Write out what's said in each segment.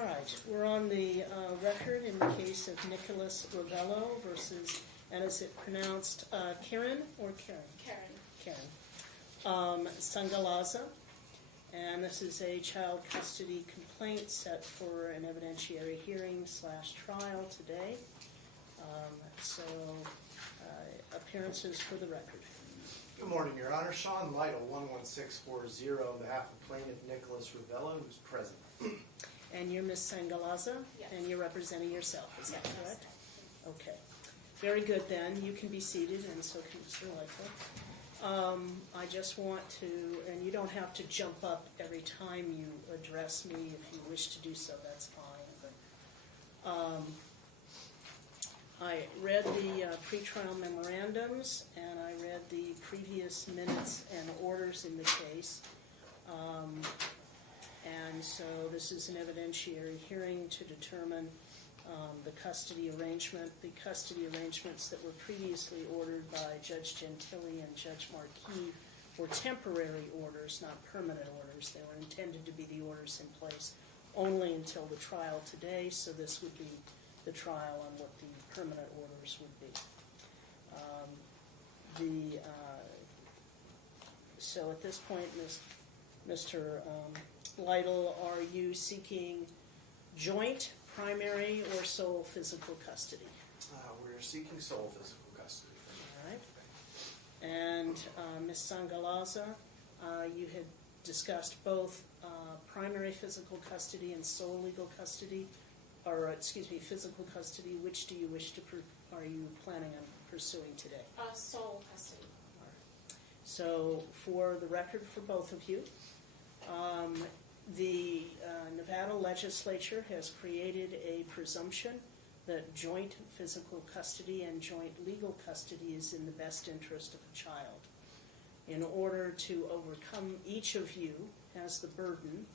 All right, we're on the record in the case of Nicholas Ravello versus, and is it pronounced Keren or Keren? Keren. Keren. Sangalaza, and this is a child custody complaint set for an evidentiary hearing / trial today. Appearances for the record. Good morning, Your Honor. Sean Lytle, 11640, on behalf of plaintiff Nicholas Ravello, who's present. And you're Ms. Sangalaza? Yes. And you're representing yourself, is that correct? Okay. Very good then. You can be seated, and so can Mr. Lytle. I just want to, and you don't have to jump up every time you address me. If you wish to do so, that's fine. But, I read the pretrial memorandums, and I read the previous minutes and orders in the case. And so this is an evidentiary hearing to determine the custody arrangement. The custody arrangements that were previously ordered by Judge Gentili and Judge Marquis were temporary orders, not permanent orders. They were intended to be the orders in place only until the trial today, so this would be the trial on what the permanent orders would be. So at this point, Mr. Lytle, are you seeking joint, primary, or sole physical custody? We're seeking sole physical custody. All right. And Ms. Sangalaza, you had discussed both primary physical custody and sole legal custody, or excuse me, physical custody. Which do you wish to, are you planning on pursuing today? Sole custody. All right. So for the record for both of you, the Nevada legislature has created a presumption that joint physical custody and joint legal custody is in the best interest of a child. In order to overcome, each of you has the burden,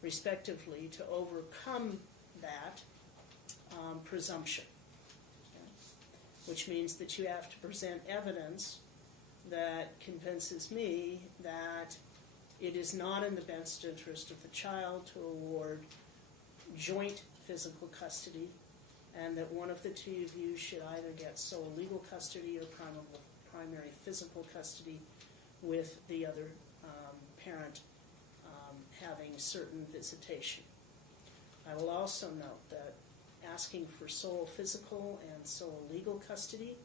respectively, to overcome that presumption, okay? Which means that you have to present evidence that convinces me that it is not in the best interest of the child to award joint physical custody, and that one of the two of you should either get sole legal custody or primary physical custody, with the other parent having certain visitation. I will also note that asking for sole physical and sole legal custody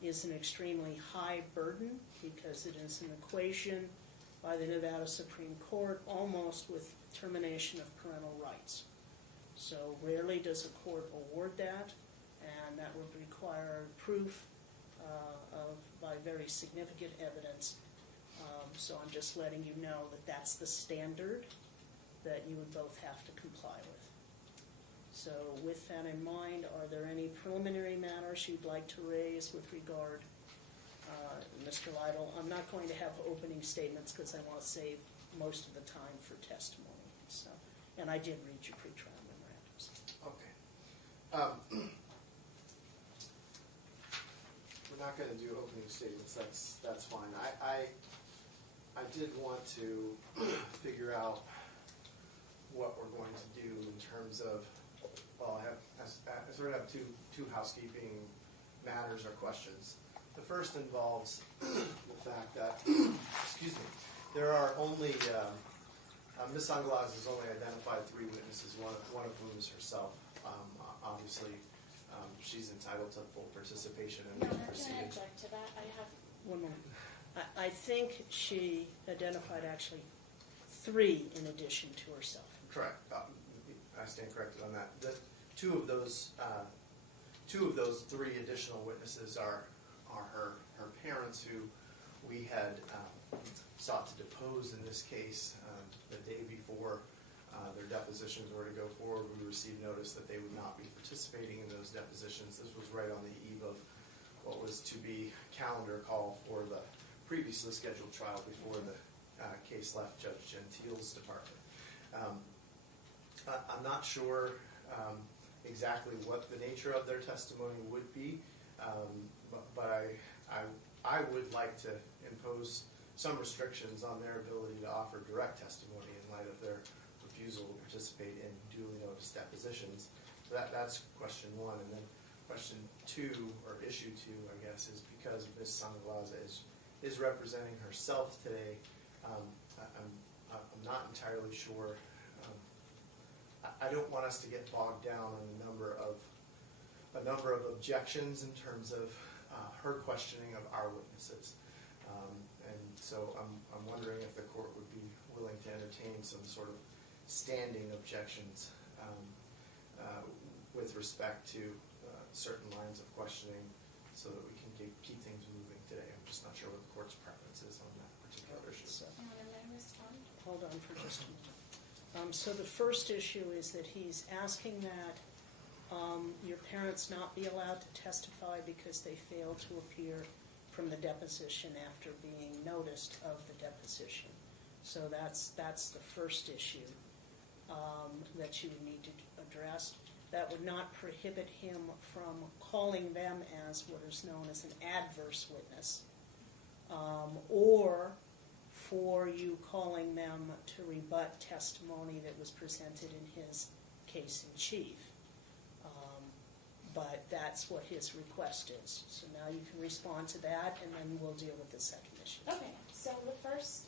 is an extremely high burden because it is an equation by the Nevada Supreme Court almost with termination of parental rights. So rarely does a court award that, and that would require proof by very significant evidence. So I'm just letting you know that that's the standard that you would both have to comply with. So with that in mind, are there any preliminary matters you'd like to raise with regard, Mr. Lytle? I'm not going to have opening statements because I want to save most of the time for testimony. So, and I did read your pretrial memorandums. Okay. We're not going to do opening statements. That's fine. I did want to figure out what we're going to do in terms of. Well, I sort of have two housekeeping matters or questions. The first involves the fact that, excuse me, there are only, Ms. Sangalaza has only identified 3 witnesses, one of whom is herself. Obviously, she's entitled to full participation in the proceedings. Can I object to that? I have one moment. I think she identified actually 3 in addition to herself. Correct. I stand corrected on that. Two of those 3 additional witnesses are her parents, who we had sought to depose in this case the day before their depositions were to go forward. We received notice that they would not be participating in those depositions. This was right on the eve of what was to be calendar call for the previously scheduled trial before the case left Judge Gentile's department. I'm not sure exactly what the nature of their testimony would be, but I would like to impose some restrictions on their ability to offer direct testimony in light of their refusal to participate in duly notified notice depositions. So that's question one. And then question two, or issue two, I guess, is because Ms. Sandovaza is representing herself today, I'm not entirely sure. I don't want us to get bogged down in a number of objections in terms of her questioning of our witnesses. And so I'm wondering if the court would be willing to entertain some sort of standing objections with respect to certain lines of questioning so that we can keep things moving today. I'm just not sure what the court's preference is on that particular issue. So, And then respond. hold on for just a minute. So the first issue is that he's asking that your parents not be allowed to testify because they failed to appear from the deposition after being noticed of the deposition. So that's the first issue that you would need to address. That would not prohibit him from calling them as what is known as an adverse witness, or for you calling them to rebut testimony that was presented in his case in chief. But that's what his request is. So now you can respond to that, and then we'll deal with the second issue. Okay, so the first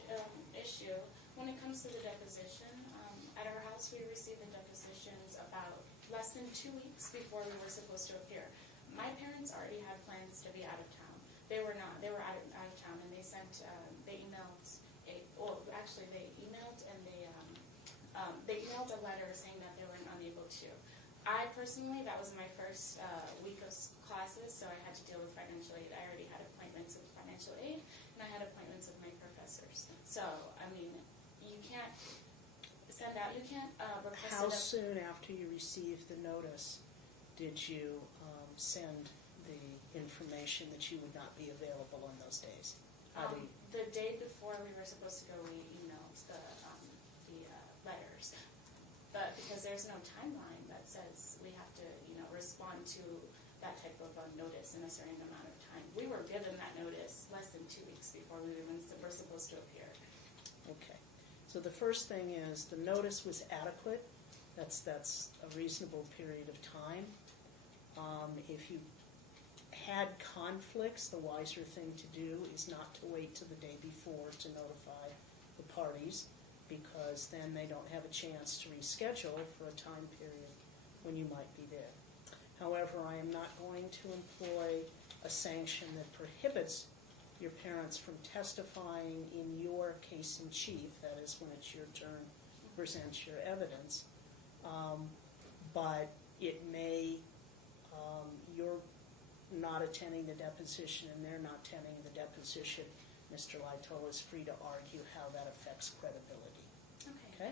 issue, when it comes to the deposition, at our house we received the depositions about less than 2 weeks before we were supposed to appear. My parents already had plans to be out of town. They were not. They were out of town, and they sent, they emailed they emailed and they emailed a letter saying that they were unable to. I personally, that was my first week of classes, so I had to deal with financial aid. I already had appointments with financial aid, and I had appointments with my professors. So, I mean, you can't send out, you can't request How soon after you received the notice did you send the information that you would not be available on those days? The day before we were supposed to go, we emailed the letters. But because there's no timeline that says we have to, respond to that type of notice in a certain amount of time. We were given that notice less than 2 weeks before we were supposed to appear. Okay. So the first thing is the notice was adequate. That's a reasonable period of time. If you had conflicts, the wiser thing to do is not to wait till the day before to notify the parties, because then they don't have a chance to reschedule for a time period when you might be there. However, I am not going to employ a sanction that prohibits your parents from testifying in your case in chief, that is when it's your turn to present your evidence, but it may, you're not attending the deposition and they're not attending the deposition. Mr. Lytle is free to argue how that affects credibility. Okay?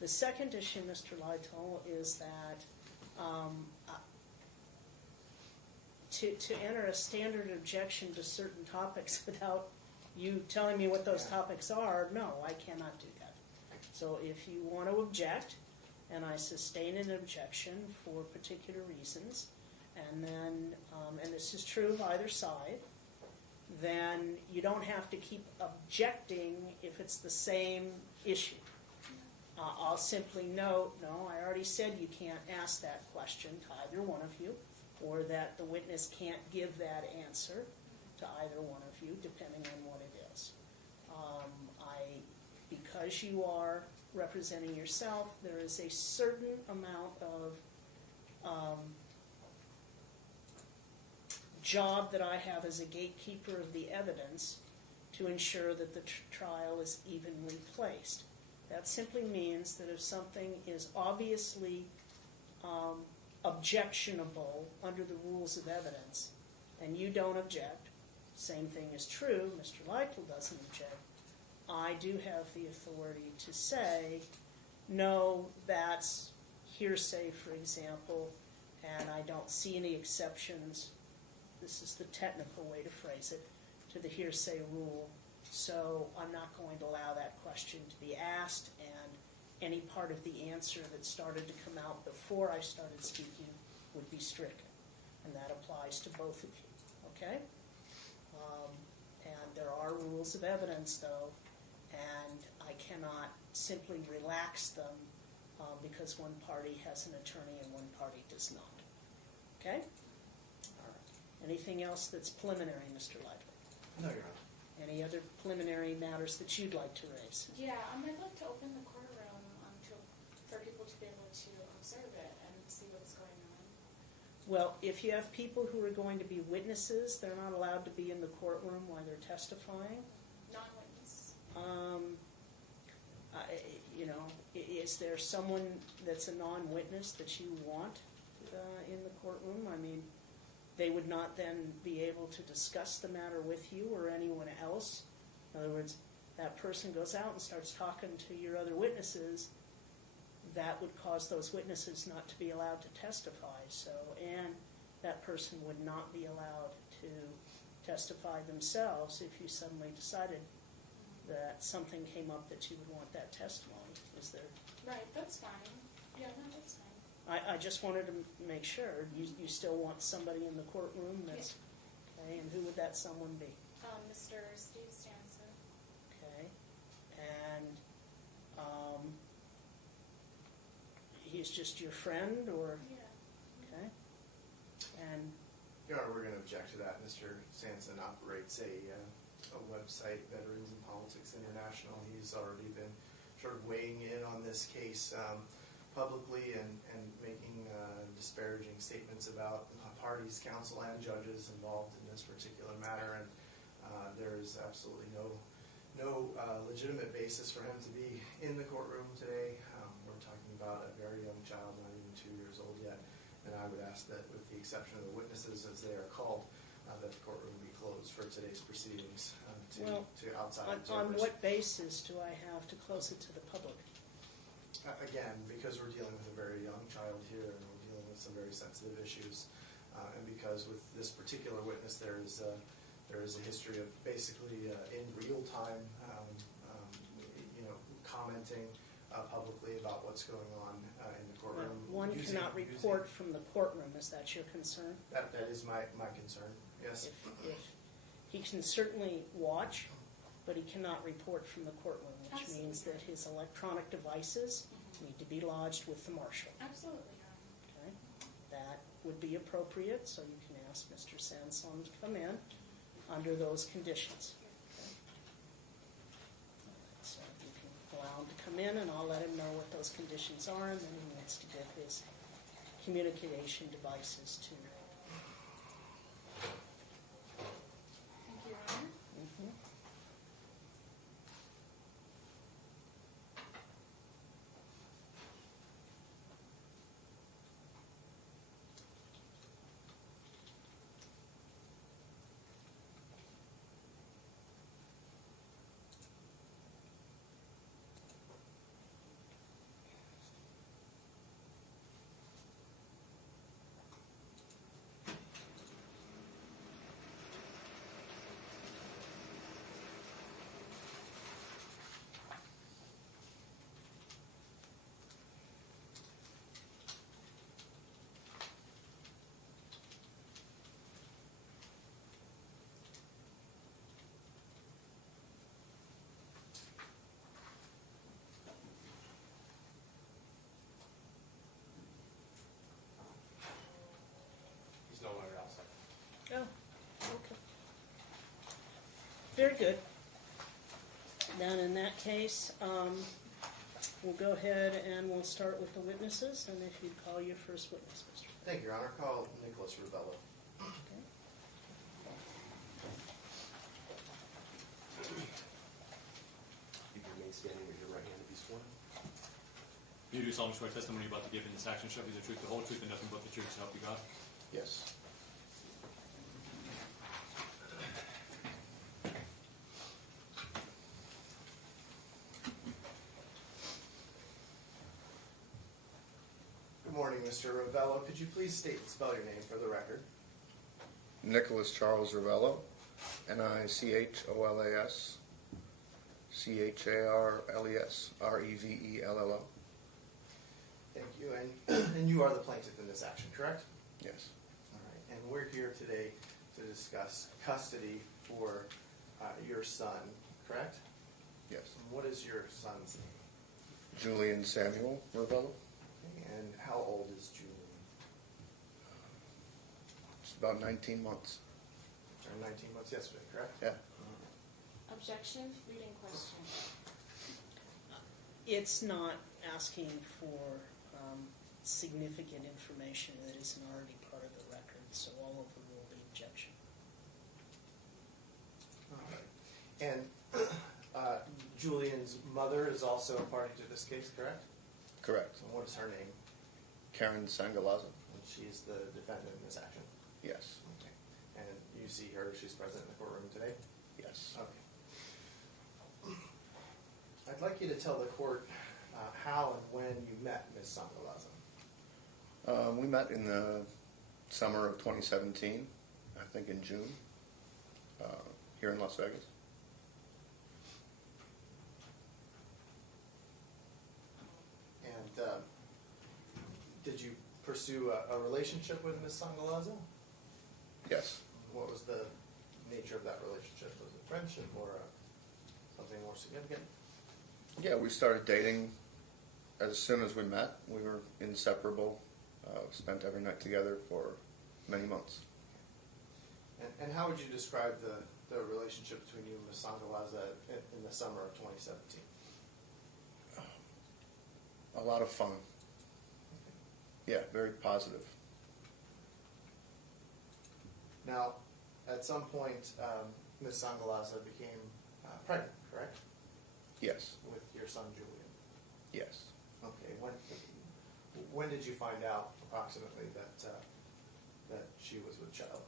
The second issue, Mr. Lytle, is that to enter a standard objection to certain topics without you telling me what those topics are, no, I cannot do that. So if you want to object, and I sustain an objection for particular reasons, and then, and this is true of either side, then you don't have to keep objecting if it's the same issue. I'll simply note, no, I already said you can't ask that question to either one of you, or that the witness can't give that answer to either one of you, depending on what it is. Because you are representing yourself, there is a certain amount of job that I have as a gatekeeper of the evidence to ensure that the trial is evenly placed. That simply means that if something is obviously objectionable under the rules of evidence, and you don't object, same thing is true, Mr. Lytle doesn't object, I do have the authority to say, no, that's hearsay, for example, and I don't see any exceptions, this is the technical way to phrase it, to the hearsay rule, so I'm not going to allow that question to be asked, and any part of the answer that started to come out before I started speaking would be stricken, and that applies to both of you, okay? And there are rules of evidence, though, and I cannot simply relax them because one party has an attorney and one party does not. Okay? All right. Anything else that's preliminary, Mr. Lively? No, Your Honor. Any other preliminary matters that you'd like to raise? Yeah, I'd like to open the courtroom for people to be able to observe it and see what's going on. Well, if you have people who are going to be witnesses, they're not allowed to be in the courtroom while they're testifying. Non-witness. Is there someone that's a non-witness that you want in the courtroom? I mean, they would not then be able to discuss the matter with you or anyone else. In other words, that person goes out and starts talking to your other witnesses. That would cause those witnesses not to be allowed to testify. And that person would not be allowed to testify themselves if you suddenly decided that something came up that you would want that testimony. Is there? Right, that's fine. Yeah, no, that's fine. I just wanted to make sure. You still want somebody in the courtroom that's, okay, and who would that someone be? Mr. Steve Stanson. Okay, and he's just your friend, or? Yeah. Okay, and Your Honor, we're going to object to that. Mr. Sanson operates a website, Veterans in Politics International. He's already been sort of weighing in on this case publicly and making disparaging statements about parties, counsel, and judges involved in this particular matter. And there is absolutely no legitimate basis for him to be in the courtroom today. We're talking about a very young child, not even 2 years old yet. And I would ask that, with the exception of the witnesses as they are called, that the courtroom be closed for today's proceedings to outside observers. on what basis do I have to close it to the public? Again, because we're dealing with a very young child here and we're dealing with some very sensitive issues, and because with this particular witness there is a history of basically in real time, commenting publicly about what's going on in the courtroom. One cannot report from the courtroom. Is that your concern? That is my concern. Yes. If he can certainly watch, but he cannot report from the courtroom, which Absolutely. means that his electronic devices need to be lodged with the marshal. Absolutely, Your Honor. Okay, that would be appropriate, so you can ask Mr. Sanson to come in under those conditions. Okay. So you can allow him to come in, and I'll let him know what those conditions are, and then he needs to get his communication devices to. Thank you, Your Honor. Mhm. He's no longer outside. Oh, okay. Very good. Then in that case, we'll go ahead and we'll start with the witnesses, and if you'd call your first witness, Mr. Thank you, Your Honor. Call Nicholas Rubello. Okay. You can remain standing with your right hand to be sworn. You do solemnly swear testimony you're about to give in this action shall be the truth, the whole truth, and nothing but the truth, so help you God. Yes. Good morning, Mr. Rubello. Could you please state and spell your name for the record? Nicholas Charles Ravello, Nicholas, Charles Revello. Thank you. And you are the plaintiff in this action, correct? Yes, All right. And we're here today to discuss custody for your son, correct? yes. And what is your son's name? Julian Samuel Ravello. And how old is Julian? It's about 19 months. Turned 19 months yesterday, correct? Yeah. Objection, reading question. It's not asking for significant information that isn't already part of the record, so all of them will be objection. All right. And Julian's mother is also a party to this case, correct? Correct. And what is her name? Karen Sangalaza. And she's the defendant in this action. Yes. Okay. And you see her, she's present in the courtroom today? Yes. Okay. I'd like you to tell the court how and when you met Ms. Sangalaza. We met in the summer of 2017, I think in June, here in Las Vegas. And did you pursue a relationship with Ms. Sangalaza? Yes. What was the nature of that relationship? Was it friendship or something more significant? Yeah, we started dating as soon as we met. We were inseparable. Spent every night together for many months. And how would you describe the relationship between you and Ms. Sangalaza in the summer of 2017? A lot of fun. Yeah, very positive. Now, at some point, Ms. Sangalaza became pregnant, correct? Yes. With your son Julian. Yes. Okay. When did you find out approximately that she was with child?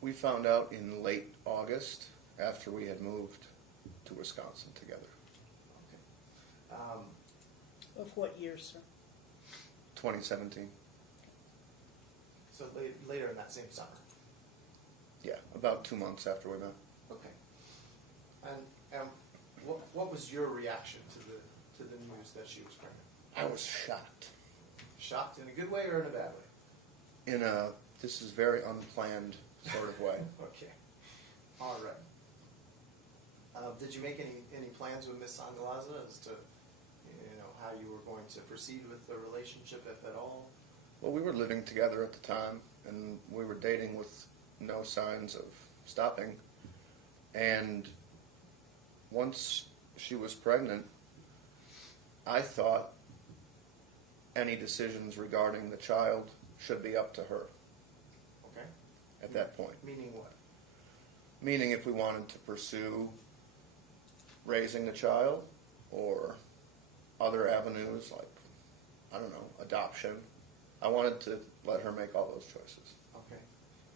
We found out in late August after we had moved to Wisconsin together. Okay. Of what year, sir? 2017. So later in that same summer. Yeah, about 2 months after we met. Okay. And what was your reaction to the news that she was pregnant? I was shocked. Shocked in a good way or in a bad way? In a, this is very unplanned sort of way. Okay. All right. Did you make any plans with Miss Sangalaza as to how you were going to proceed with the relationship, if at all? Well, we were living together at the time, and we were dating with no signs of stopping. And once she was pregnant, I thought any decisions regarding the child should be up to her Okay. at that point. Meaning what? Meaning if we wanted to pursue raising the child or other avenues like, I don't know, adoption, I wanted to let her make all those choices. Okay.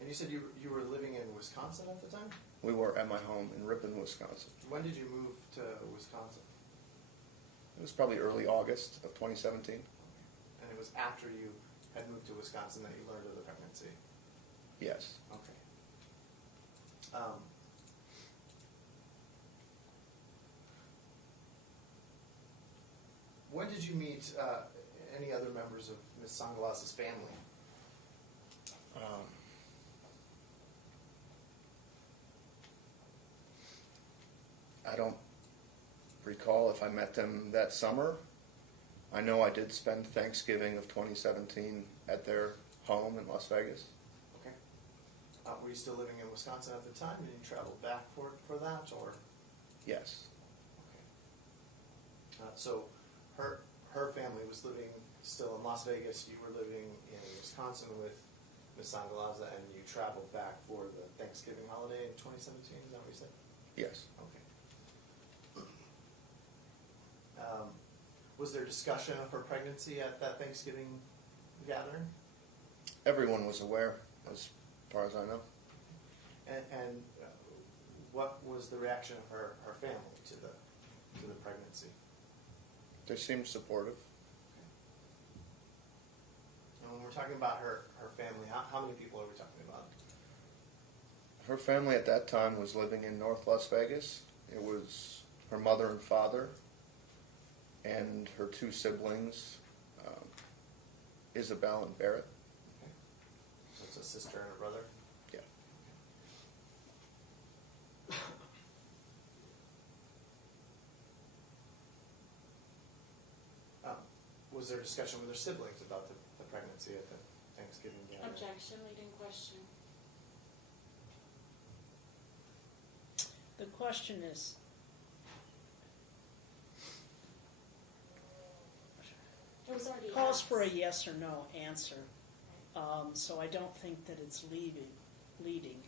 And you said you were living in Wisconsin at the time? We were at my home in Ripon, Wisconsin. When did you move to Wisconsin? It was probably early August of 2017. And it was after you had moved to Wisconsin that you learned of the pregnancy? Yes. Okay. When did you meet any other members of Ms. Sangalaza's family? I don't recall if I met them that summer. I know I did spend Thanksgiving of 2017 at their home in Las Vegas. Okay. Were you still living in Wisconsin at the time? Did you travel back for that, or? Yes. Okay. So her family was living still in Las Vegas. You were living in Wisconsin with Ms. Sangalaza, and you traveled back for the Thanksgiving holiday in 2017. Is that what you said? Yes. Okay. Was there discussion of her pregnancy at that Thanksgiving gathering? Everyone was aware, as far as I know. And what was the reaction of her family to the pregnancy? They seemed supportive. And when we're talking about her family, how many people are we talking about? Her family at that time was living in North Las Vegas. It was her mother and father and her two siblings, Isabel and Barrett. Okay. So it's a sister and a brother? Yeah. was there discussion with her siblings about the pregnancy at the Thanksgiving gathering? Objection, leading question. The question is, It was already calls asked. for a yes or no answer. So I don't think that it's leading.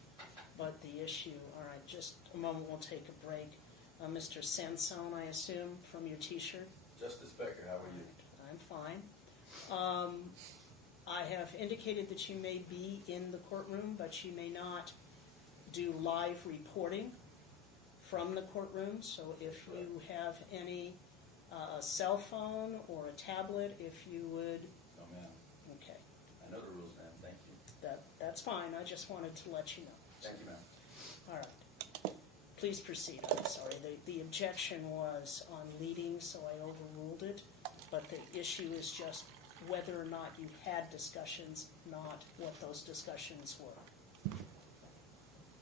But the issue, all right, just a moment, we'll take a break. Mr. Sansone, I assume, from your T-shirt? Justice Becker, how are you? I'm fine. I have indicated that you may be in the courtroom, but you may not do live reporting from the courtroom. So if you have any a cell phone or a tablet, if you would, Oh, ma'am. okay, I know the rules, ma'am. Thank you. that's fine. I just wanted to let you know. Thank you, ma'am. All right. Please proceed. I'm sorry. The objection was on leading, so I overruled it. But the issue is just whether or not you had discussions, not what those discussions were.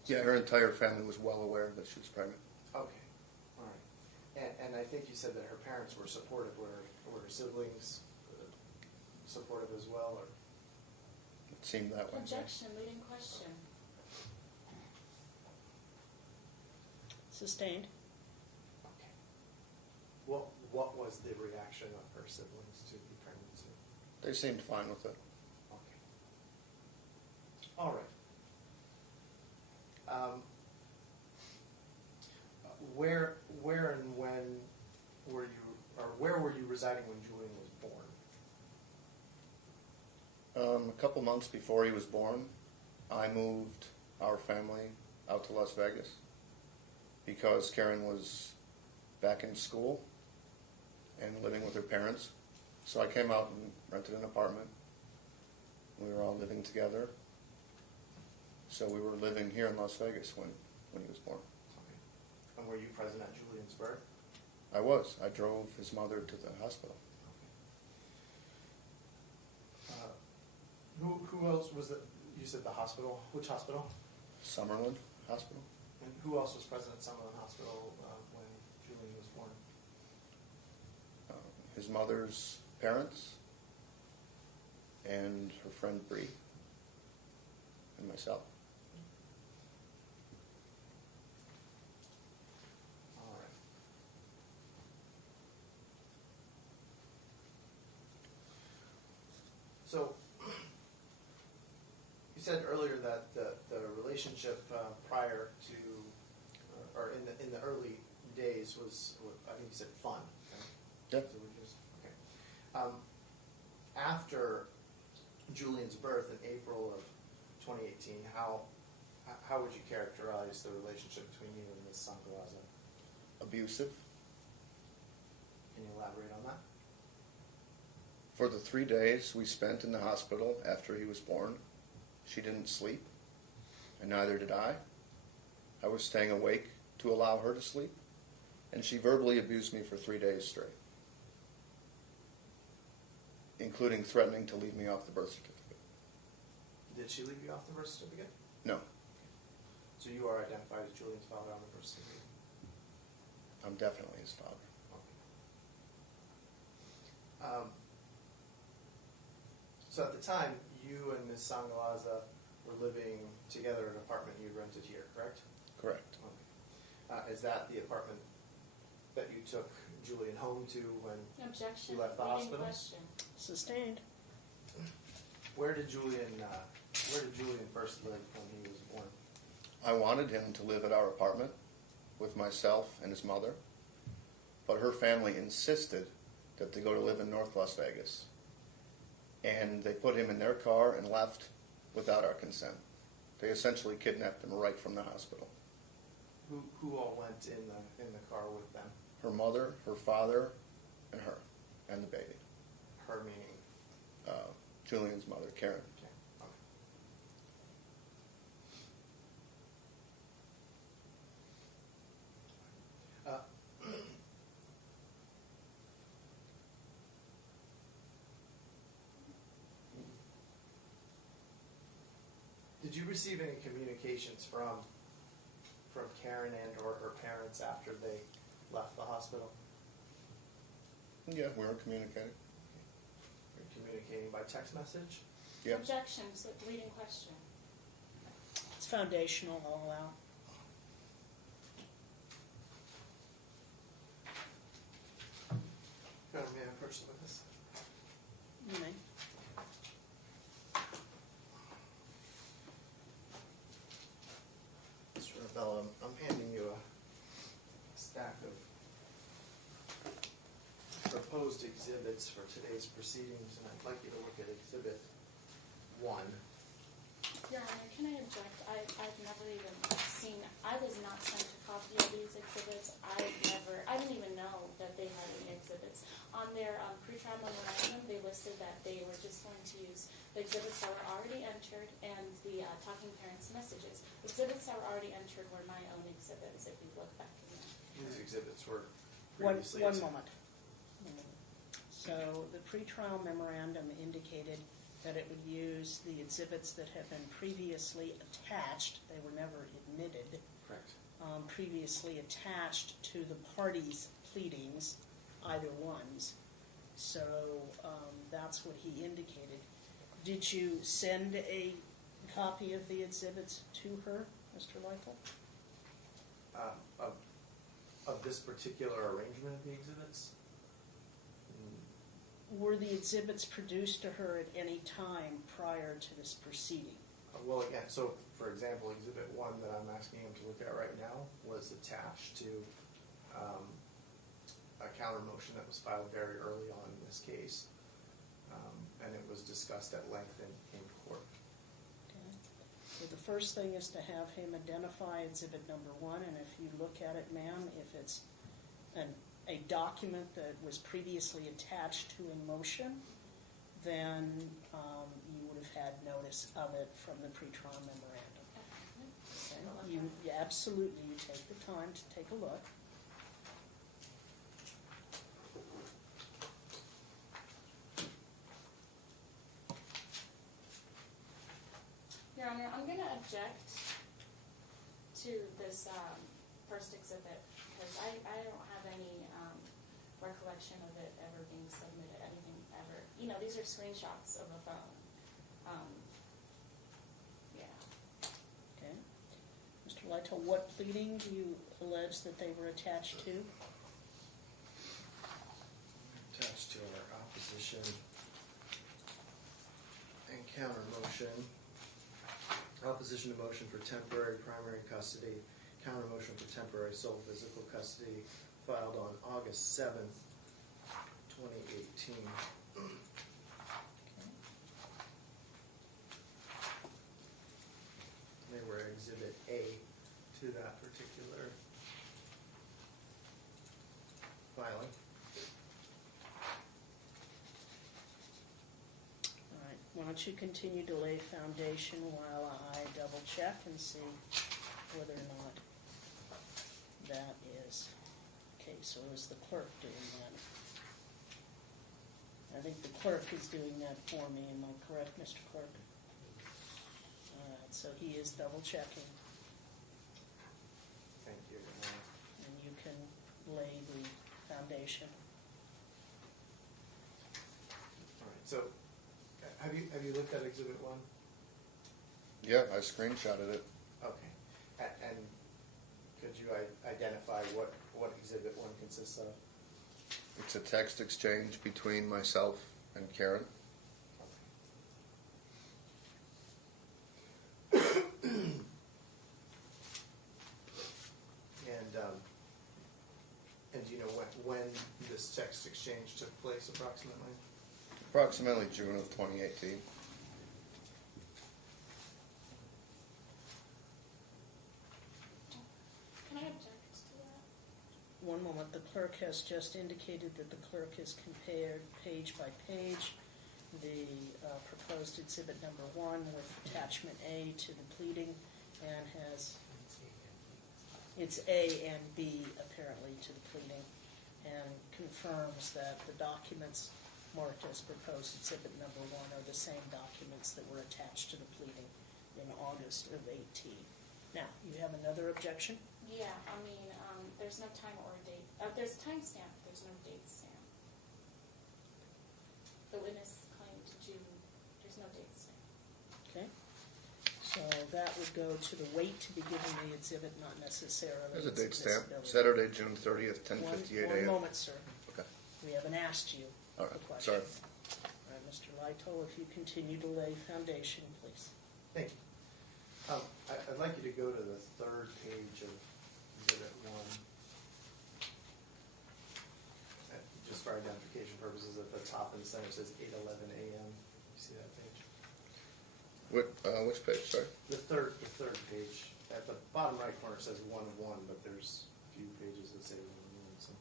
Yeah, her entire family was well aware that she was pregnant. Okay, all right. And I think you said that her parents were supportive. Were her siblings supportive as well, or? It seemed that way. Objection, leading question. Sustained. Okay. What was the reaction of her siblings to the pregnancy? They seemed fine with it. Okay. All right. Where and when were you, or where were you residing when Julian was born? A couple months before he was born, I moved our family out to Las Vegas because Karen was back in school and living with her parents. So I came out and rented an apartment. We were all living together. So we were living here in Las Vegas when he was born. Okay. And were you present at Julian's birth? I was. I drove his mother to the hospital. Who else was you said the hospital? Which hospital? Summerlin Hospital. And who else was present at Summerlin Hospital when Julian was born? His mother's parents and her friend Bree and myself. All right. So, you said earlier that the relationship prior to, or in the early days was, I think you said fun. Okay? Yep. So we just, okay. After Julian's birth in April of 2018, how would you characterize the relationship between you and Ms. Sangalaza? Abusive. Can you elaborate on that? For the 3 days we spent in the hospital after he was born, she didn't sleep, and neither did I. I was staying awake to allow her to sleep, and she verbally abused me for 3 days straight, including threatening to leave me off the birth certificate. Did she leave you off the birth certificate? No, So you are identified as Julian's father on the birth certificate? I'm definitely his father. Okay. So at the time, you and Ms. Sangalaza were living together in an apartment you rented here, correct? Correct. Okay. Is that the apartment that you took Julian home to when Objection, you left the leading hospital? question. Sustained. Where did Julian first live when he was born? I wanted him to live at our apartment with myself and his mother, but her family insisted that they go to live in North Las Vegas. And they put him in their car and left without our consent. They essentially kidnapped him right from the hospital. Who all went in the car with them? Her mother, her father, and her, and the baby. Her meaning? Julian's mother, Karen. Okay. Did you receive any communications from Karen and or her parents after they left the hospital? Yeah, we were communicating. communicating by text message? Yes. Objection, so leading question. It's foundational, I'll allow. Madam, may I approach the witness? You may. Mr. Rebella, I'm handing you a stack of proposed exhibits for today's proceedings, and I'd like you to look at Exhibit 1. Your Honor, can I object? I've never even seen, I was not sent a copy of these exhibits. I didn't even know that they had any exhibits. On their pre-trial memorandum, they listed that they were just going to use the exhibits that were already entered and the talking parents' messages. Exhibits that were already entered were my own exhibits, if you look back in there. These exhibits were One previously... moment. So the pretrial memorandum indicated that it would use the exhibits that have been previously attached, they were never admitted, Correct. previously attached to the parties' pleadings, either ones. So that's what he indicated. Did you send a copy of the exhibits to her, Mr. Leichel? Of this particular arrangement of the exhibits? Were the exhibits produced to her at any time prior to this proceeding? Well, again, so for example, Exhibit 1 that I'm asking him to look at right now was attached to a counter motion that was filed very early on in this case, and it was discussed at length in court. Okay. So the first thing is to have him identify exhibit number 1, and if you look at it, ma'am, if it's a document that was previously attached to a motion, then you would have had notice of it from the pretrial memorandum. Okay. You absolutely, you take the time to take a look. Your Honor, I'm going to object to this first exhibit because I don't have any recollection of it ever being submitted, anything ever. You know, these are screenshots of a phone. Yeah. Okay. Mr. Lytle, what pleading do you allege that they were attached to? Attached to our opposition and counter motion. Opposition to motion for temporary primary custody, counter motion for temporary sole physical custody, filed on August 7th, 2018. They were Exhibit A to that particular filing. All right. Why don't you continue to lay foundation while I double check and see whether or not that is. Okay, so is the clerk doing that? I think the clerk is doing that for me. Am I correct, Mr. Clerk? All right, so he is double checking, Thank you. and you can lay the foundation. All right, so have you looked at Exhibit 1? Yeah, I screenshotted it. Okay. And could you identify what Exhibit 1 consists of? It's a text exchange between myself and Karen. And do you know when this text exchange took place approximately? Approximately June of 2018. Can I object to that? One moment, the clerk has just indicated that the clerk has compared page by page the proposed exhibit number 1 with attachment A to the pleading, and has, it's A and B apparently to the pleading, and confirms that the documents marked as proposed exhibit number 1 are the same documents that were attached to the pleading in August of 18. Now, you have another objection? Yeah, I mean, there's no time or date. There's a time stamp, there's no date stamp. The witness claims that would go to the weight to be given the exhibit, not necessarily There's a its date stamp, admissibility. Saturday, June 30th, 10:58 One a.m. moment, sir. Okay. We haven't asked you All the right, question. sorry. All right, Mr. Lytle, if you continue to lay foundation, please. Thank you. I'd like you to go to the third page of Exhibit 1. Just for identification purposes, at the top in the center it says 8:11 a.m. You see that page? Which page, sorry? The third page. At the bottom right corner it says 1 of 1, but there's a few pages that say 1 of 1. So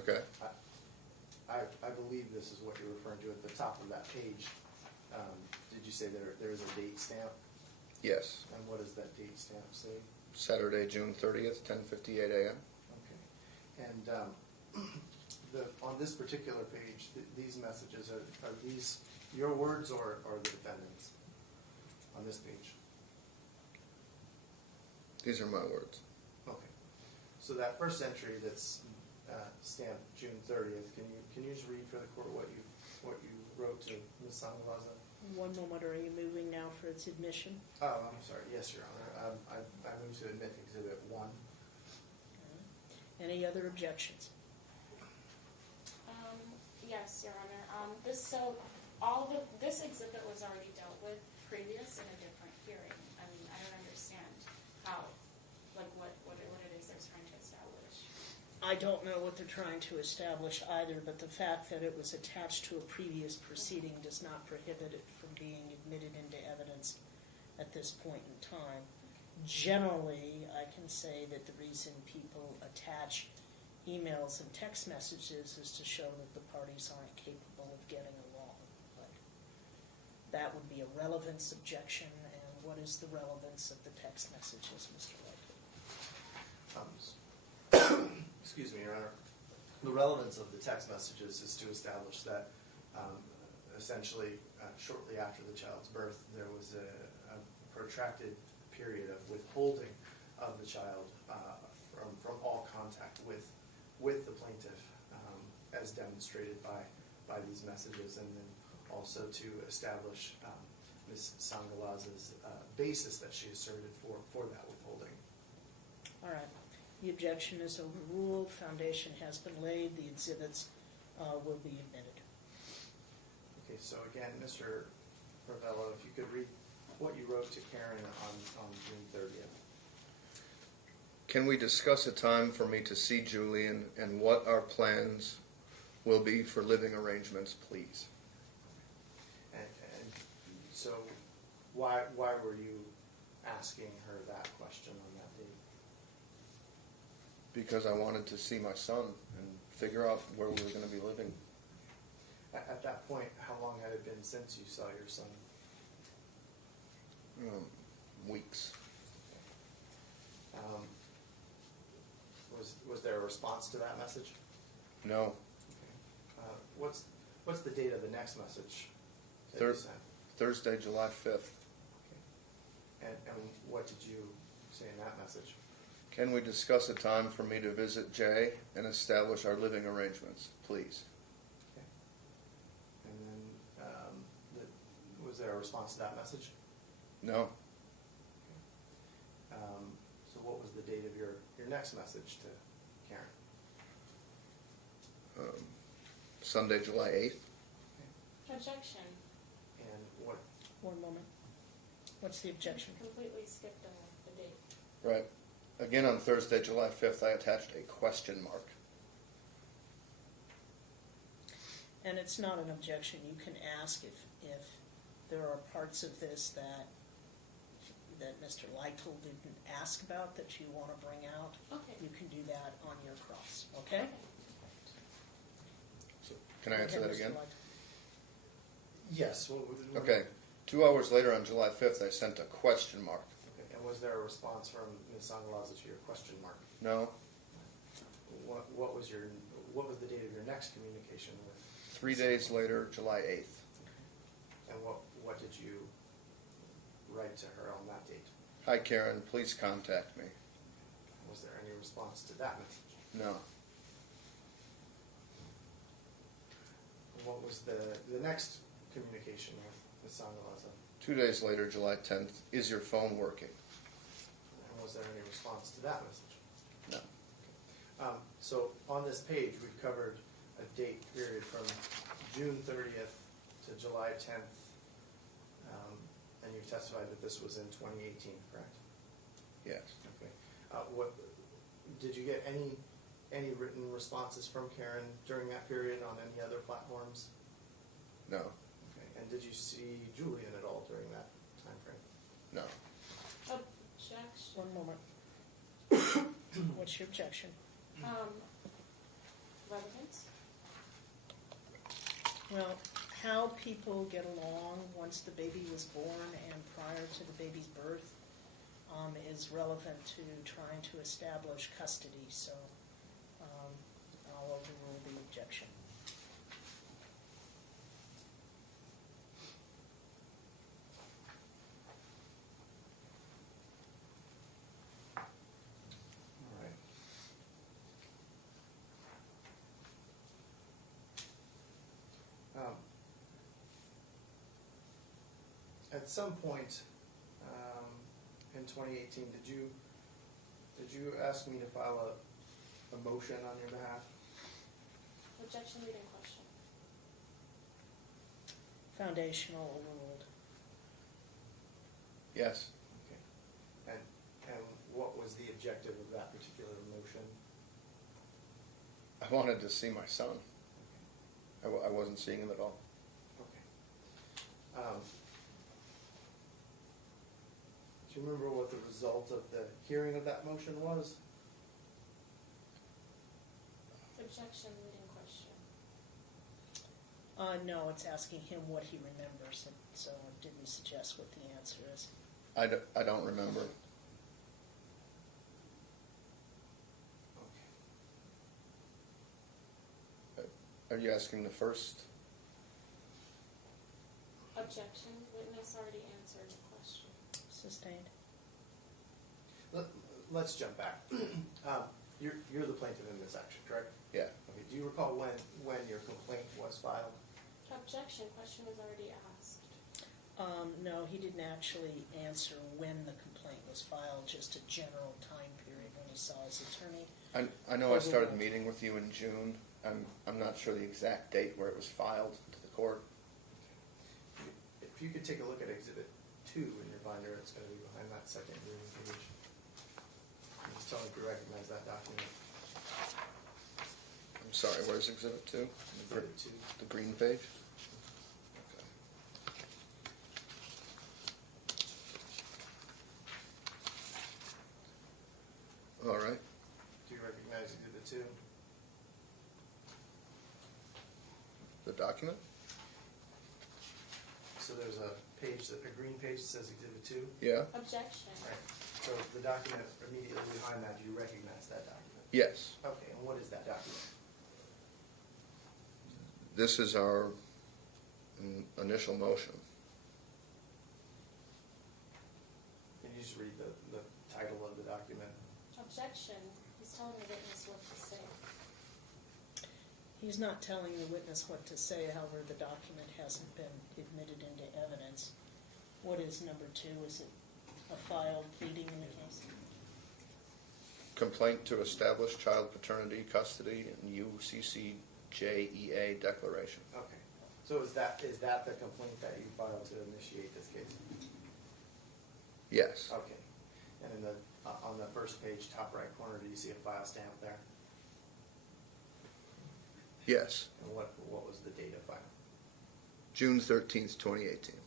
Okay. I believe this is what you're referring to at the top of that page. Did you say there is a date stamp? Yes. And what does that date stamp say? Saturday, June 30th, 10:58 a.m. Okay. And on this particular page, these messages, are these your words or the defendant's on this page? These are my words. Okay. So that first entry that's stamped June 30th, can you just read for the court what you wrote to Ms. Sangalaza? One moment, are you moving now for its admission? Oh, I'm sorry. Yes, Your Honor. I move to admit Exhibit 1. Any other objections? Yes, Your Honor. This exhibit was already dealt with previous in a different hearing. I mean, I don't understand how, like, what it is they're trying to establish. I don't know what they're trying to establish either, but the fact that it was attached to a previous proceeding does not prohibit it from being admitted into evidence at this point in time. Generally, I can say that the reason people attach emails and text messages is to show that the parties aren't capable of getting along. But that would be a relevance objection, and what is the relevance of the text messages, Mr. White? Excuse me, Your Honor. The relevance of the text messages is to establish that essentially shortly after the child's birth there was a protracted period of withholding of the child from all contact with the plaintiff as demonstrated by these messages, and then also to establish Ms. Sangalaza's basis that she asserted for that withholding. All right. The objection is overruled. Foundation has been laid. The exhibits will be admitted. Okay, so again, Mr. Ravello, if you could read what you wrote to Karen on June 30th. Can we discuss a time for me to see Julian and what our plans will be for living arrangements, please? And so why were you asking her that question on that date? Because I wanted to see my son and figure out where we were going to be living. At that point, how long had it been since you saw your son? Weeks. Was there a response to that message? No. Okay. What's the date of the next message that you sent? Thursday, July 5th. Okay. And what did you say in that message? Can we discuss a time for me to visit Jay and establish our living arrangements, please? Okay. And then was there a response to that message? No. So what was the date of your next message to Karen? Sunday, July 8th. Objection. And what? One moment. What's the objection? Completely skipped the date. Right. Again, on Thursday, July 5th, I attached a question mark. And it's not an objection. You can ask if there are parts of this that Mr. Lytle didn't ask about that you want to bring out. Okay. You can do that on your cross. Okay? So, can I answer Okay, that Mr. again? Lytle. Yes. Okay. 2 hours later on July 5th, I sent a question mark. Okay. And was there a response from Ms. Sangalaza to your question mark? No. What was the date of your next communication with? 3 days later, July 8th. And what did you write to her on that date? Hi, Karen. Please contact me. Was there any response to that message? No. What was the next communication with Ms. Sangalaza? 2 days later, July 10th, is your phone working? And was there any response to that message? No. So on this page, we've covered a date period from June 30th to July 10th, and you've testified that this was in 2018, correct? Yes. Okay. What did you get any written responses from Karen during that period on any other platforms? No. Okay. And did you see Julian at all during that time frame? No. Objection. One moment. What's your objection? Relevance? Well, how people get along once the baby was born and prior to the baby's birth is relevant to trying to establish custody, so I'll overrule the objection. All right. At some point in 2018, did you ask me to file a motion on your behalf? Objection, leading question. Foundational overruled. Yes. Okay. And what was the objective of that particular motion? I wanted to see my son. I wasn't seeing him at all. Okay. Do you remember what the result of the hearing of that motion was? Objection, leading question. No, it's asking him what he remembers, and so it didn't suggest what the answer is. I don't remember. Okay. Are you asking the first? Objection, witness already answered the question. Sustained. Let's jump back. You're the plaintiff in this action, correct? Yeah. Okay. Do you recall when your complaint was filed? Objection, question was already asked. No, he didn't actually answer when the complaint was filed, just a general time period when he saw his attorney. I know I started meeting with you in June. I'm not sure the exact date where it was filed to the court. If you could take a look at Exhibit 2 in your binder, it's going to be behind that second green page. Just tell me if you recognize that document. I'm sorry, where's Exhibit 2? Exhibit 2. The green page? Okay. All right. Do you recognize Exhibit 2? The document? So there's a green page that says Exhibit 2. Yeah. Objection. Right. So the document immediately behind that, do you recognize that document? Yes. Okay, and what is that document? This is our initial motion. Can you just read the title of the document? Objection, he's telling the witness what to say. He's not telling the witness what to say, however, the document hasn't been admitted into evidence. What is number 2? Is it a filed pleading in the case? Complaint to establish child paternity, custody, and UCCJEA declaration. Okay. So is that the complaint that you filed to initiate this case? Yes. Okay. And in on the first page, top right corner, do you see a file stamp there? Yes. And what was the date of file? June 13th, 2018.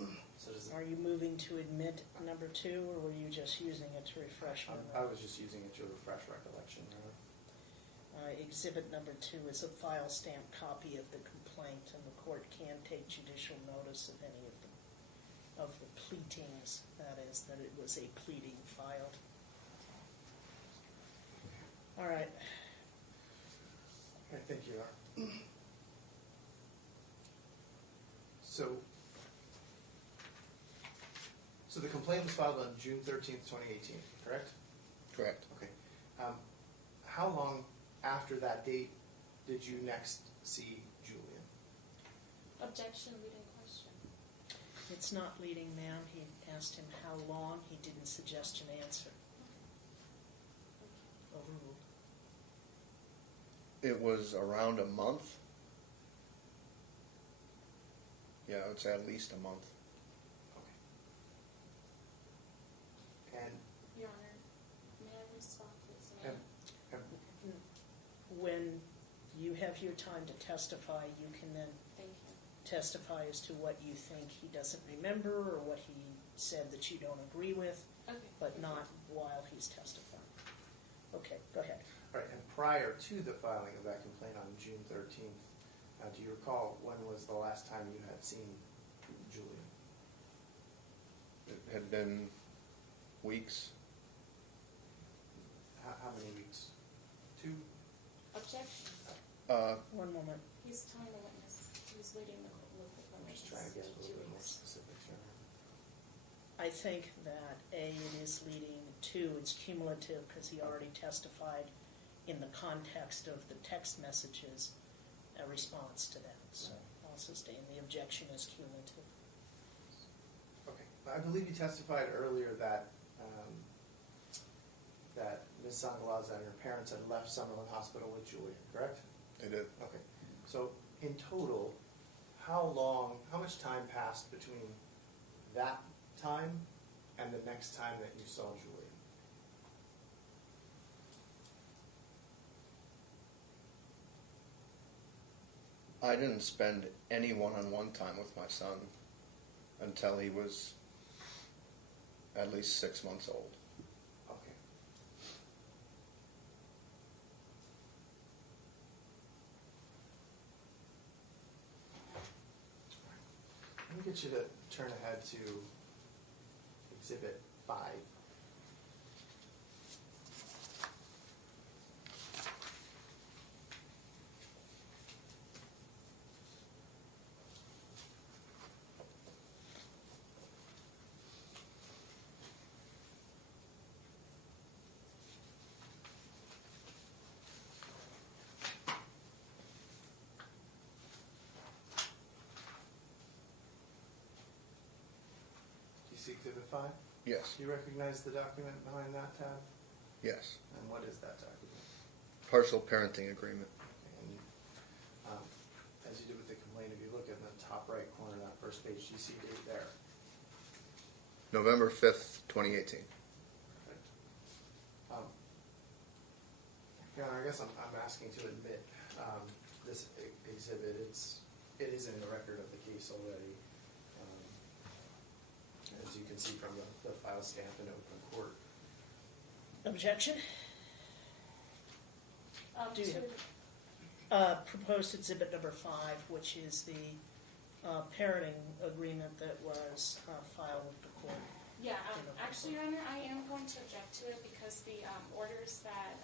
Okay. So does Are you moving to admit number 2, or were you just using it to refresh I memory? was just using it to refresh recollection. Exhibit number 2 is a file stamp copy of the complaint, and the court can take judicial notice of any of the pleadings, that is, that it was a pleading filed. All right. I think you are. So the complaint was filed on June 13th, 2018, correct? Correct. Okay. How long after that date did you next see Julian? Objection, leading question. It's not leading, ma'am. He asked him how long. He didn't suggest an answer. Overruled. It was around a month. Yeah, I would say at least a month. Okay. And Your Honor, may I respond, please? have, have, When you have your time to testify, you can then Thank you. testify as to what you think he doesn't remember or what he said that you don't agree with, Okay. but not while he's testifying. Okay, go ahead. all right, and prior to the filing of that complaint on June 13th, do you recall when was the last time you had seen Julia? It had been weeks. How many weeks? 2? Objection. One moment. He's telling the witness, he's leading the with the I'm witness just trying to get a to little 2 bit more weeks. specifics. Your Honor. I think that A, it is leading, 2, it's cumulative because he already testified in the context of the text messages, a response to that. So I'll sustain the objection is cumulative. Okay. I believe you testified earlier that that Ms. Sangalaza and her parents had left Summerlin Hospital with Julia, correct? They did. Okay. So in total, how much time passed between that time and the next time that you saw Julia? I didn't spend any one-on-one time with my son until he was at least 6 months old. Okay. Let me get you to turn ahead to Exhibit 5. Do you see Exhibit 5? Yes, Do you recognize the document behind that tab? yes. And what is that document? Partial parenting agreement. And as you did with the complaint, if you look in the top right corner of that first page, do you see date there? November 5th, 2018. Perfect. Your Honor, I guess I'm asking to admit this exhibit. It is in the record of the case already. As you can see from the file stamp in open court. Objection? Do you To- proposed exhibit number 5, which is the parenting agreement that was filed with the court. Yeah, actually, Your Honor, I am going to object to it because the orders that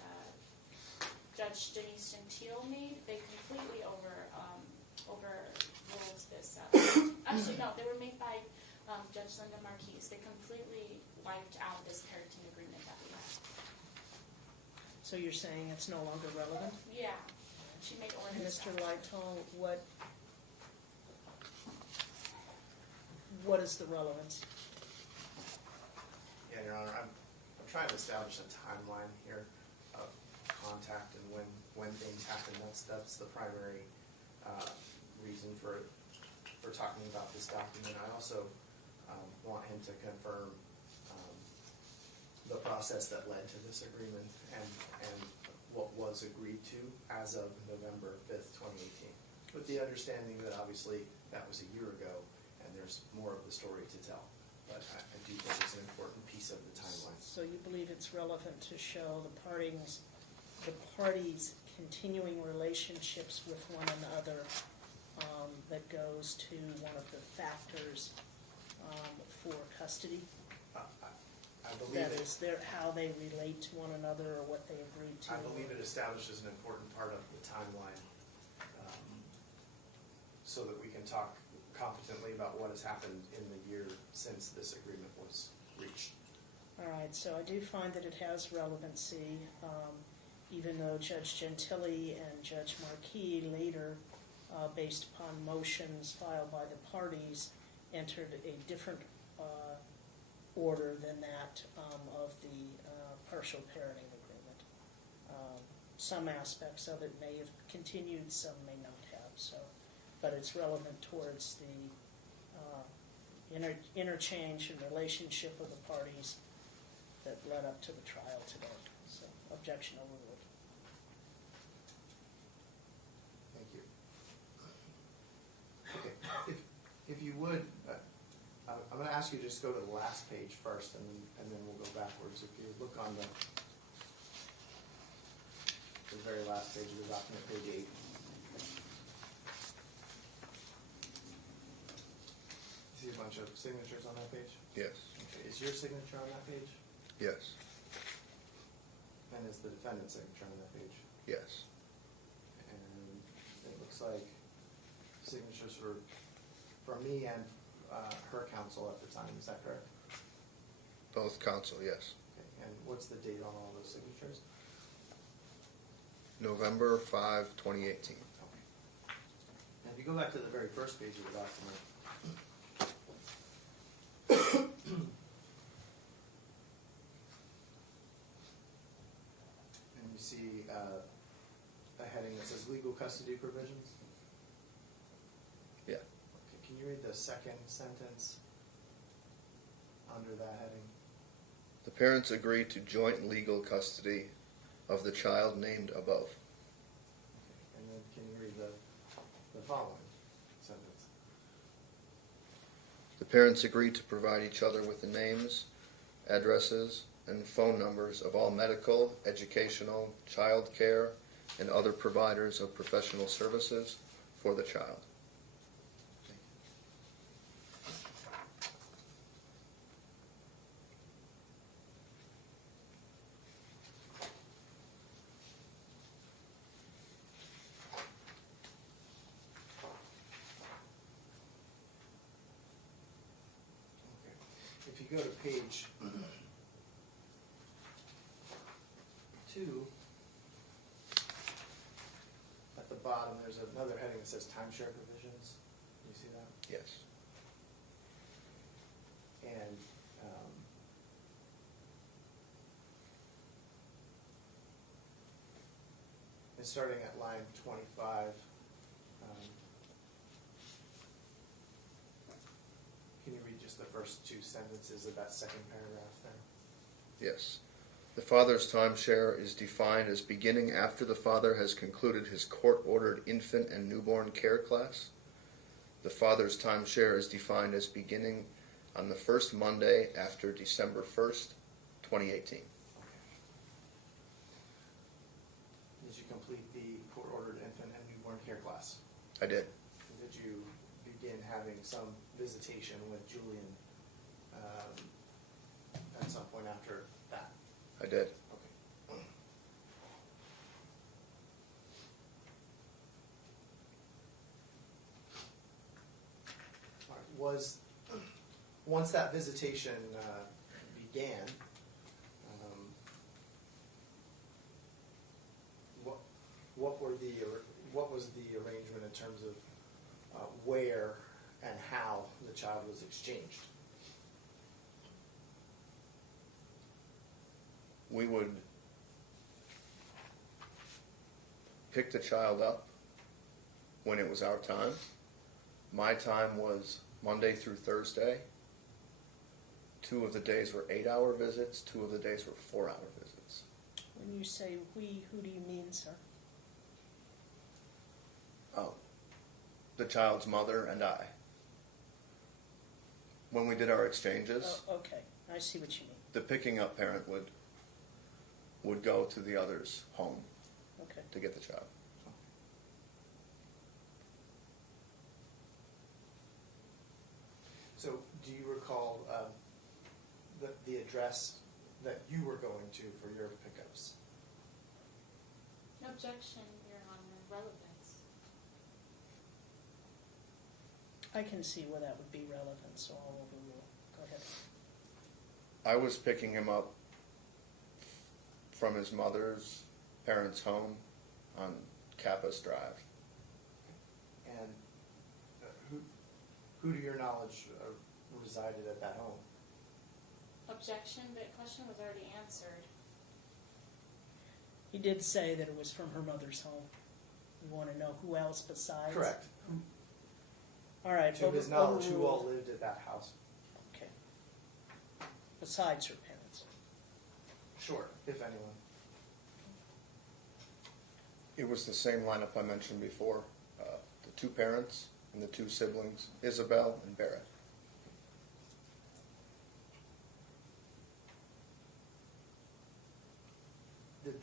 Judge Denise Gentile made, they completely overruled this. Actually, no, they were made by Judge Linda Marquise. They completely wiped out this parenting agreement that we had. So you're saying it's no longer relevant? Yeah, she made orders. Mr. Lytle, what is the relevance? Yeah, Your Honor, I'm trying to establish a timeline here of contact and when things happen. That's the primary reason for talking about this document. I also want him to confirm the process that led to this agreement and what was agreed to as of November 5th, 2018, with the understanding that obviously that was a year ago and there's more of the story to tell. But I do think it's an important piece of the timeline. So you believe it's relevant to show the parties' continuing relationships with one another that goes to one of the factors for custody? I believe That is, how they relate to one another or what they agreed to? I believe it establishes an important part of the timeline so that we can talk competently about what has happened in the year since this agreement was reached. All right, so I do find that it has relevancy, even though Judge Gentile and Judge Marquis later, based upon motions filed by the parties, entered a different order than that of the partial parenting agreement. Some aspects of it may have continued, some may not have. So, but it's relevant towards the interchange and relationship of the parties that led up to the trial today. So, objection overruled. Thank you. Okay, if you would, I'm going to ask you to just go to the last page first, and then we'll go backwards. If you look on the very last page of the document, page 8. See a bunch of signatures on that page? Yes. Okay. Is your signature on that page? Yes. And is the defendant's signature on that page? Yes. And it looks like signatures for me and her counsel at the time. Is that correct? Both counsel, yes. Okay. And what's the date on all those signatures? November 5, 2018. Okay. And if you go back to the very first page of the document, and you see a heading that says legal custody provisions. Yeah. Okay, can you read the second sentence under that heading? The parents agree to joint legal custody of the child named above. Okay, and then can you read the following sentence? The parents agree to provide each other with the names, addresses, and phone numbers of all medical, educational, child care, and other providers of professional services for the child. Okay. If you go to page 2, at the bottom, there's another heading that says timeshare provisions. Do you see that? Yes. And it's starting at line 25. Can you read just the first 2 sentences of that second paragraph there? Yes. The father's timeshare is defined as beginning after the father has concluded his court-ordered infant and newborn care class. The father's timeshare is defined as beginning on the first Monday after December 1st, 2018. Did you complete the court-ordered infant and newborn care class? I did. Did you begin having some visitation with Julian at some point after that? I did. Okay. All right. Once that visitation began, what was the arrangement in terms of where and how the child was exchanged? We would pick the child up when it was our time. My time was Monday through Thursday. 2 of the days were 8-hour visits, 2 of the days were 4-hour visits. When you say we, who do you mean, sir? Oh, the child's mother and I. When we did our exchanges, Oh, okay, I see what you mean. the picking up parent would go to the other's home Okay. to get the child. So, do you recall the address that you were going to for your pickups? Objection, Your Honor, relevance. I can see where that would be relevant, so I'll overrule. Go ahead. I was picking him up from his mother's parents' home on Kappas Drive. And who who to your knowledge resided at that home? Objection, that question was already answered. He did say that it was from her mother's home. You want to know who else besides? Correct. All right. To his knowledge, who all overruled. lived at that house? Okay. Besides her parents. Sure, if anyone. It was the same lineup I mentioned before. The two parents and the two siblings, Isabel and Barrett. Did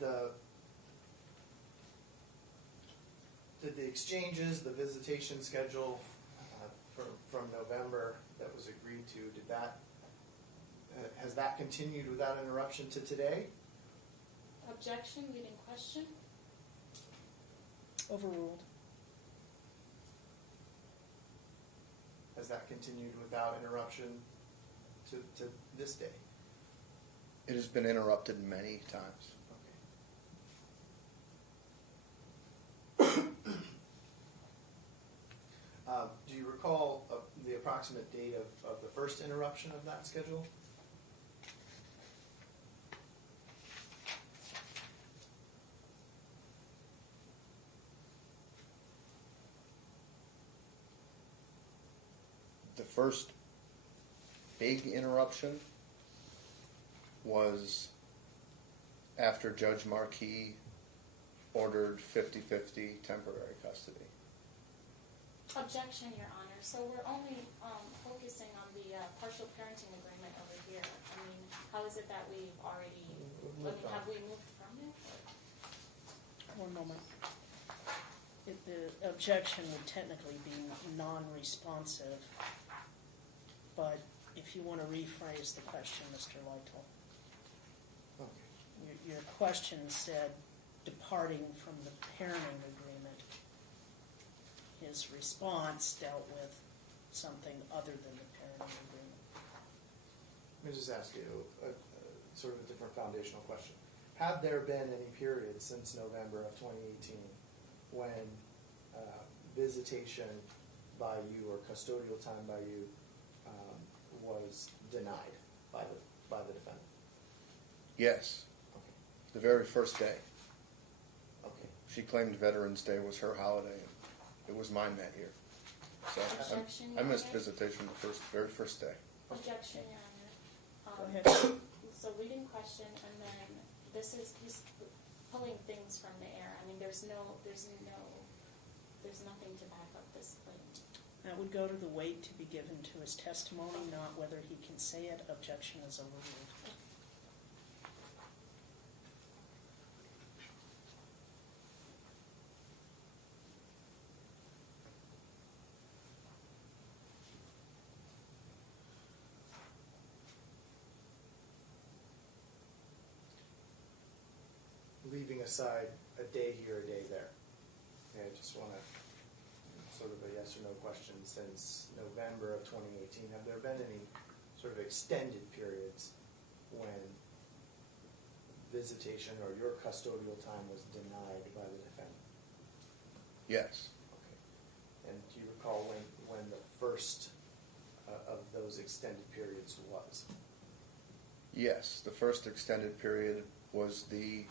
the exchanges, the visitation schedule from November that was agreed to, did that, has that continued without interruption to today? Objection, leading question. Overruled. Has that continued without interruption to this day? It has been interrupted many times. Do you recall the approximate date of the first interruption of that schedule? The first big interruption was after Judge Marquis ordered 50-50 temporary custody. Objection, Your Honor. So we're only focusing on the partial parenting agreement over here. I mean, how is it that we've already, have we moved from it? One moment. The objection would technically be non-responsive, but if you want to rephrase the question, Mr. Lytle. Okay. Your question said departing from the parenting agreement. His response dealt with something other than the parenting agreement. Let me just ask you sort of a different foundational question. Have there been any period since November of 2018 when visitation by you or custodial time by you was denied by the defendant? Yes, Okay. the very first day. Okay. She claimed Veterans Day was her holiday, and it was mine that year. So Objection, I Your missed Honor. visitation the very first day. Objection, Your Honor. Go ahead. So leading question, and then he's pulling things from the air. I mean, there's nothing to back up this claim. That would go to the weight to be given to his testimony, not whether he can say it. Objection is overruled. Leaving aside a day here, a day there. Okay, I just want to sort of a yes or no question. Since November of 2018, have there been any sort of extended periods when visitation or your custodial time was denied by the defendant? Yes, Okay. And do you recall when the first of those extended periods was? yes. The first extended period was the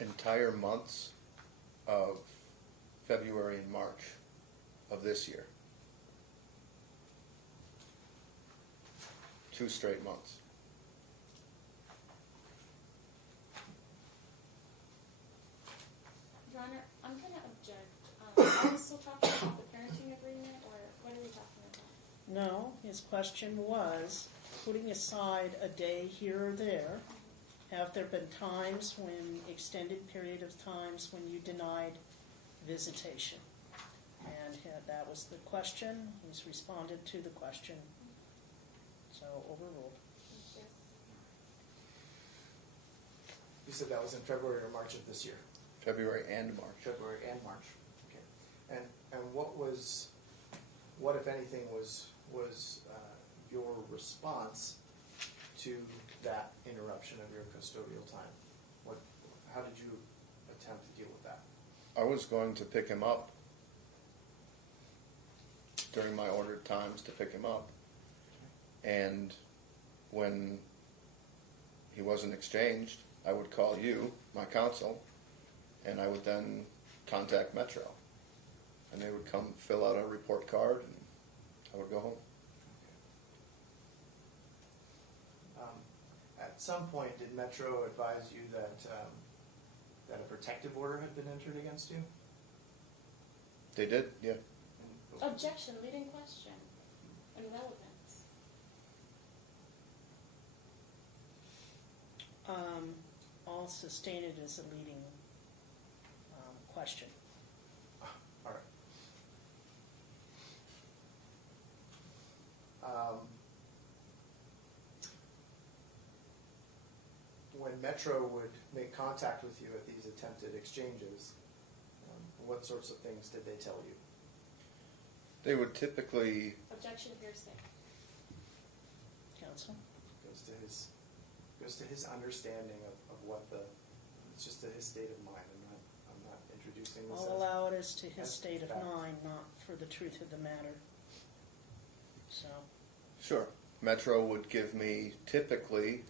entire months of February and March of this year. 2 straight months. Your Honor, I'm going to object. Are we still talking about the parenting agreement, or what are we talking about? No, his question was, putting aside a day here or there, have there been times when, extended period of times when you denied visitation? And that was the question. He's responded to the question. So overruled. Yes. You said that was in February or March of this year? February and March. February and March. Okay. And what if anything was your response to that interruption of your custodial time? How did you attempt to deal with that? I was going to pick him up during my ordered times to pick him up. And when he wasn't exchanged, I would call you, my counsel, and I would then contact Metro. And they would come fill out a report card, and I would go home. At some point, did Metro advise you that that a protective order had been entered against you? They did, yeah. Objection, leading question, and relevance. I'll sustain it as a leading question. All right. When Metro would make contact with you at these attempted exchanges, what sorts of things did they tell you? They would typically, Objection, hearsay. Counsel? Goes to his understanding of what it's just to his state of mind. I'm not introducing this. I'll allow it as to his as state of fact. mind, not for the truth of the matter. So, sure, Metro would give me typically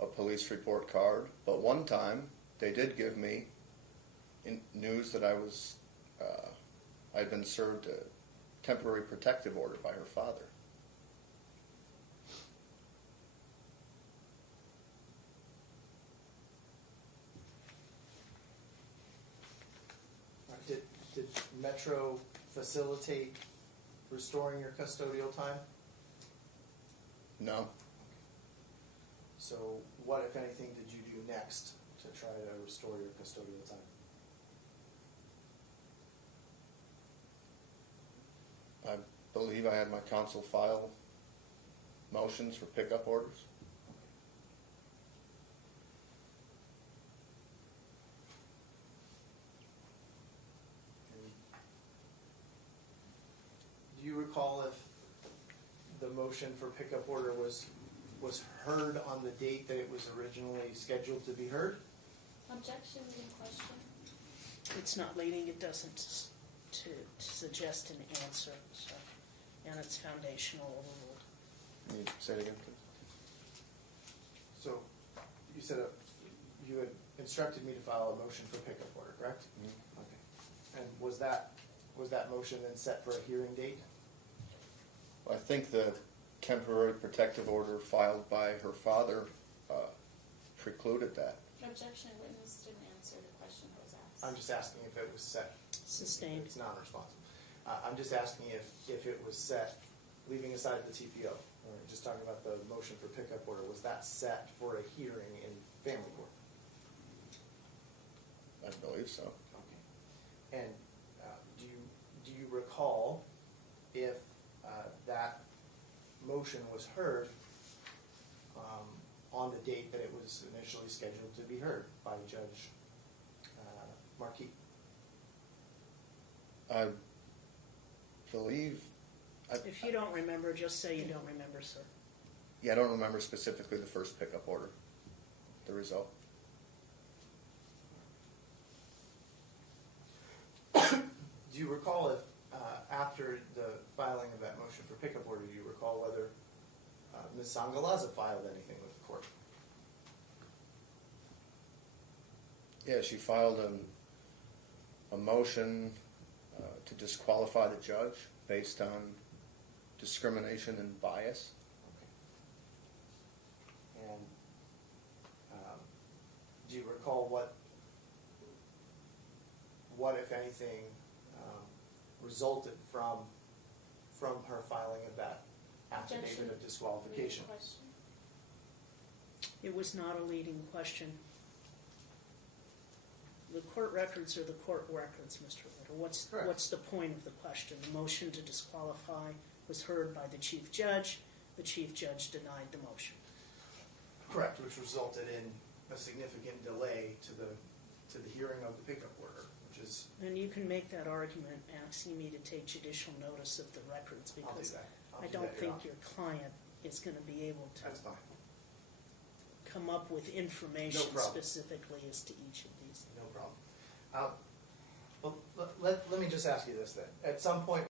a police report card, but one time they did give me news that I'd been served a temporary protective order by her father. Did Metro facilitate restoring your custodial time? No, So what, if anything, did you do next to try to restore your custodial time? I believe I had my counsel file motions for pickup orders. Do you recall if the motion for pickup order was heard on the date that it was originally scheduled to be heard? Objection, leading question. it's not leading, it doesn't to suggest an answer, so, and it's foundational overruled. Can you say it again, please? So you said you had instructed me to file a motion for pickup order, correct? Mhm. Okay. And was that motion then set for a hearing date? I think the temporary protective order filed by her father precluded that. Objection, witness didn't answer the question that was asked. I'm just asking if it was set. Sustained. It's non-responsive. I'm just asking if it was set, leaving aside the TPO, or just talking about the motion for pickup order, was that set for a hearing in family court? I believe so. Okay. And do you recall if that motion was heard on the date that it was initially scheduled to be heard by Judge Marquis? I believe, If you don't remember, just say you don't remember, sir. yeah, I don't remember specifically the first pickup order, the result. Do you recall if, after the filing of that motion for pickup order, do you recall whether Ms. Sangalaza filed anything with the court? Yeah, she filed a motion to disqualify the judge based on discrimination and bias. Okay. And do you recall what if anything, resulted from her filing of that affidavit Objection. of disqualification? Leading question. It was not a leading question. The court records are the court records, Mr. Ritter. Correct. What's the point of the question? The motion to disqualify was heard by the chief judge. The chief judge denied the motion. Correct, which resulted in a significant delay to the hearing of the pickup order, which is, And you can make that argument asking me to take judicial notice of the records I'll do because that. I don't think your client is going to be able to That's fine. come up with information No problem. specifically as to each of these. No problem. Well, let me just ask you this then. At some point,